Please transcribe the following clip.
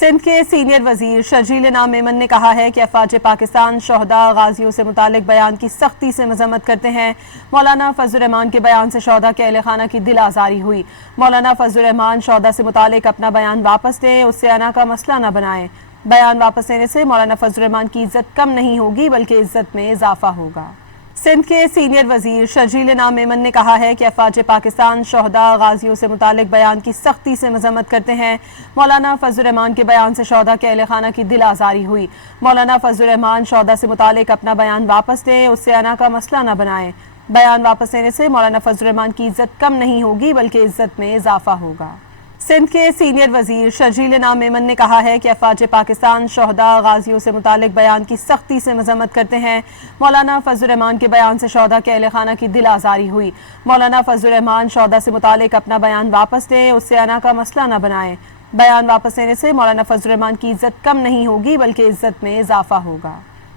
سندھ کے سینئر وزیر شرجیل انعام میمن نے کہا ہے کہ افواج پاکستان شہداء غازیوں سے متعلق بیان کی سختی سے مذمت کرتے ہیں۔ مولانا فضل الرحمان کے بیان سے شہداء کے اہل خانہ کی دل آزاری ہوئی۔ مولانا فضل الرحمان شہداء سے متعلق اپنا بیان واپس لیں، اس سے انا کا مسئلہ نہ بنائیں۔ بیان واپس لینے سے مولانا فضل الرحمان کی عزت کم نہیں ہوگی بلکہ عزت میں اضافہ ہوگا۔ سندھ کے سینئر وزیر شرجیل انعام میمن نے کہا ہے کہ افواج پاکستان شہداء غازیوں سے متعلق بیان کی سختی سے مذمت کرتے ہیں۔ مولانا فضل الرحمان کے بیان سے شہداء کے اہل خانہ کی دل آزاری ہوئی۔ مولانا فضل الرحمان شہداء سے متعلق اپنا بیان واپس لیں، اس سے انا کا مسئلہ نہ بنائیں۔ بیان واپس لینے سے مولانا فضل الرحمان کی عزت کم نہیں ہوگی بلکہ عزت میں اضافہ ہوگا۔ سندھ کے سینئر وزیر شرجیل انعام میمن نے کہا ہے کہ افواج پاکستان شہداء غازیوں سے متعلق بیان کی سختی سے مذمت کرتے ہیں۔ مولانا فضل الرحمان کے بیان سے شہداء کے اہل خانہ کی دل آزاری ہوئی۔ مولانا فضل الرحمان شہداء سے متعلق اپنا بیان واپس لیں، اس سے انا کا مسئلہ نہ بنائیں۔ بیان واپس لینے سے مولانا فضل الرحمان کی عزت کم نہیں ہوگی بلکہ عزت میں اضافہ ہوگا۔